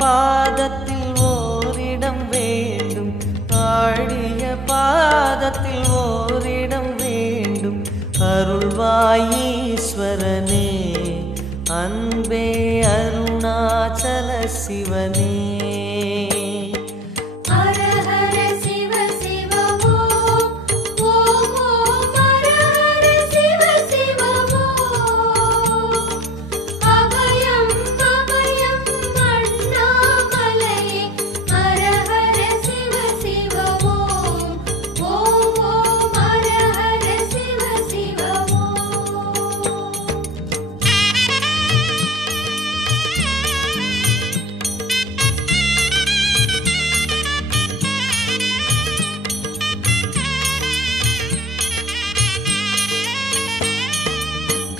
பாதத்தில் ஓரிடம் வேண்டும், ஆடிய பாதத்தில் ஓரிடம் வேண்டும். அருள்வாய் ஈஸ்வரனே, அன்பே அருணாச்சல சிவனே.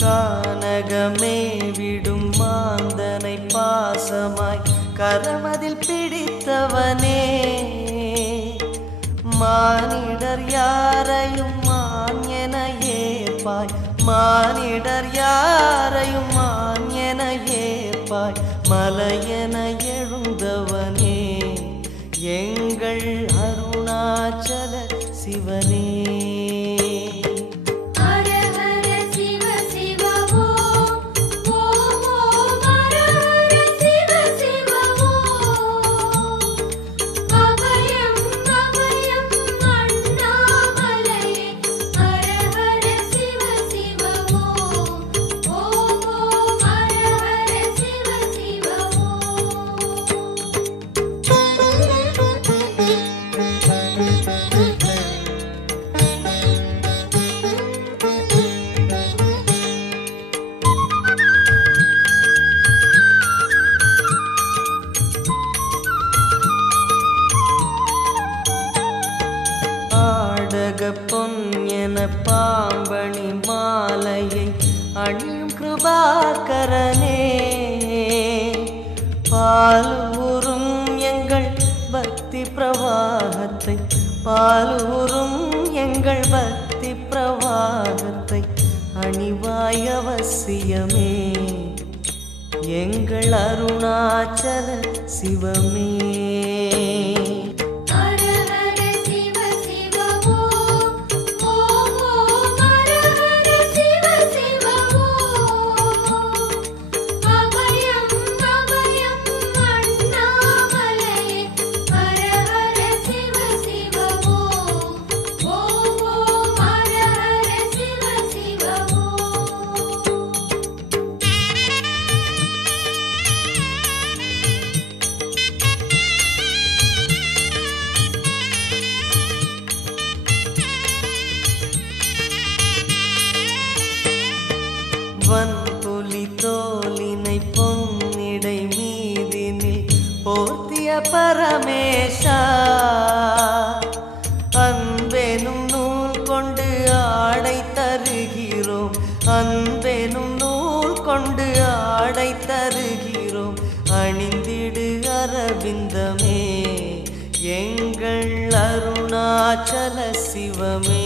கானகமே விடும் மாந்தனை பாசமாய் கரமதில் பிடித்தவனே, மானிடர் யாரையும் மான் என ஏற்பாய், மானிடர் யாரையும் மான் என ஏற்பாய். மலையென எழுந்தவனே, எங்கள் அருணாச்சல சிவனே. பொன் என பாம்பணி மாலையை அணியும் கிருபாகரனே, பாலூரும் எங்கள் பக்தி பிரவாகத்தை, பாலூரும் எங்கள் பக்தி பிரவாகத்தை அணிவாய் அவசியமே, எங்கள் அருணாச்சல சிவமே. வன்புலி தோலினை பொன்னிடை மீதினில் போர்த்திய பரமேஷா, அன்பெனும் நூல் கொண்டு ஆடை தருகிறோம், அன்பெனும் நூல் கொண்டு ஆடை தருகிறோம். அணிந்திடு அரவிந்தமே, எங்கள் அருணாச்சல சிவமே.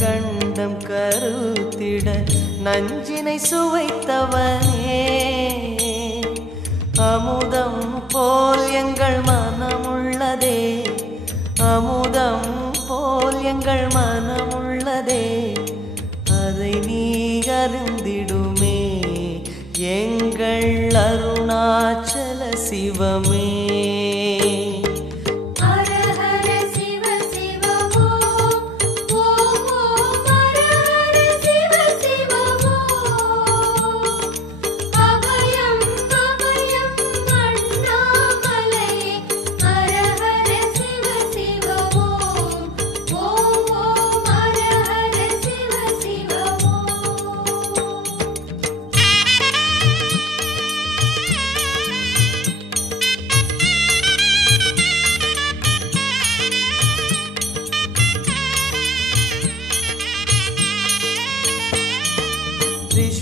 கண்டம் கருத்திட நஞ்சினை சுவைத்தவனே, அமுதம் போல் எங்கள் மனமுள்ளதே, அமுதம் போல் எங்கள் மனமுள்ளதே. அதை நீ அறிந்திடுமே, எங்கள் அருணாச்சல சிவமே.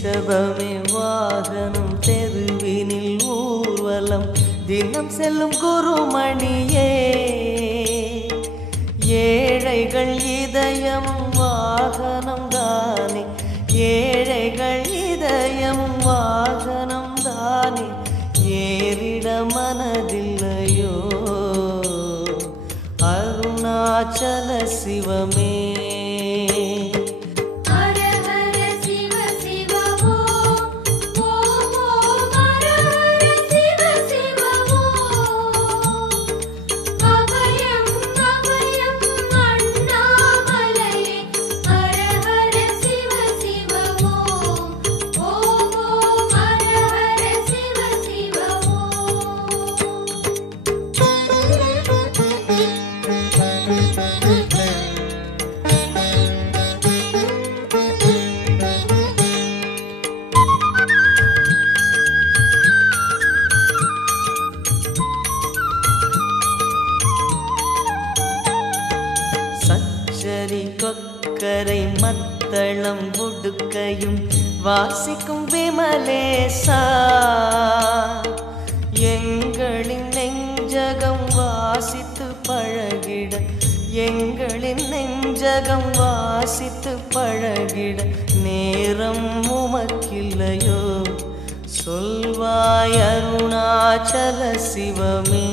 ரிஷபமே வாகனம் தெருவினில் ஊர்வலம் தினம் செல்லும் குருமணியே ஏழைகள் இதயம் வாகனம் தானே ஏழைகள் இதயம் வாகனம் தானே ஏறிட மனதில்லையோ அருணாச்சல சிவமே கொக்கரை மத்தளம் உடுக்கையும் வாசிக்கும் விமலேசா எங்களின் நெஞ்சகம் வாசித்து பழகிட எங்களின் நெஞ்சகம் வாசித்து பழகிட நேரம் உமக்கில்லையோ சொல்வாய் அருணாச்சல சிவமே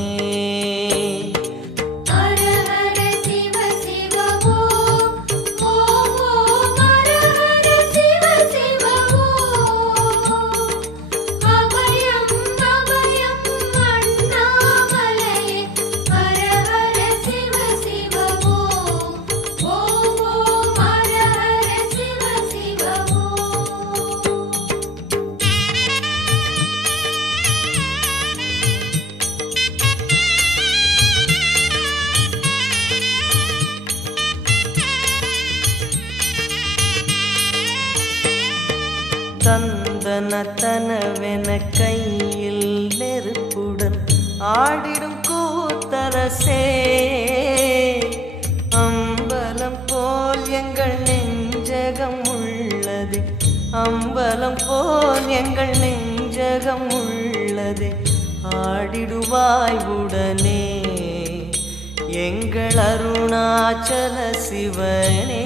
தந்தனத்தனவென கையில் நெருப்புடன் ஆடிடும் கூத்தரசே அம்பலம் போல் எங்கள் நெஞ்சகம் உள்ளது அம்பலம் போல் எங்கள் நெஞ்சகம் உள்ளது ஆடிடுவாய் உடனே எங்கள் அருணாச்சல சிவனே